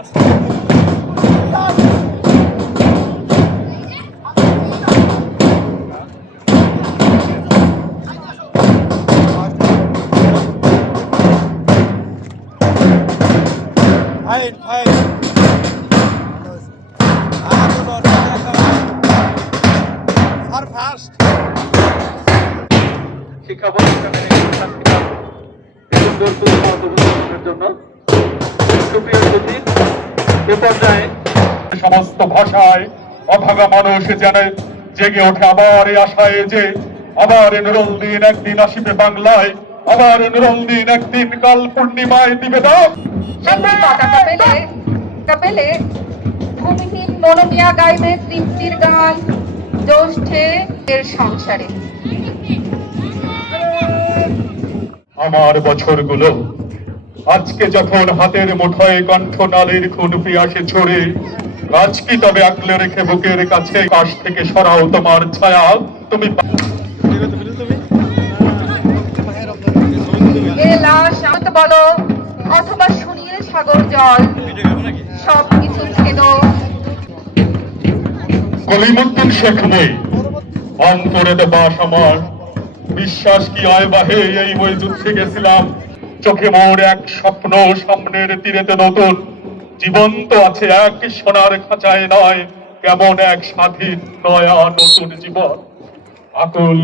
আর first শিক্ষা উপস্থাপনের জন্য সুপ্রিয় অতিথি এ পর্যায়ে সমস্ত ভাষায় অভাগা মানুষ যেন জেগে ওঠে আবার এই আশায় যে আবার নুরল দিন একদিন আসিবে বাংলায় আবার নুরল দিন একদিন কাল পূর্ণিমায় দিবে পেলে ভূমিহীন মনোমিয়া গাইবে তৃপ্তির গান জ্যৈষ্ঠে এর সংসারে। আমার বছরগুলো আজকে যখন হাতের মুঠোয় কণ্ঠনালীর খুন পিয়াসে ছড়ে আজ কি তবে আঁকলে রেখে বুকের কাছে কাশ থেকে সরাও তোমার ছায়া? তুমি বলো অথবা শুনিয়ে সাগর জল সব কিছু ছেদ। কলিমুদ্দিন শেখ নেই অন্তরে বাস আমার। বিশ্বাস কি আয় বাহে এই বই যুদ্ধে গেছিলাম? চোখে মোর এক স্বপ্ন, সামনের তীরেতে নতুন। জীবন্ত আছে এক সোনার খাঁচায় নয়, কেমন এক স্বাধীন, নয়া নতুন জীবন। আকুল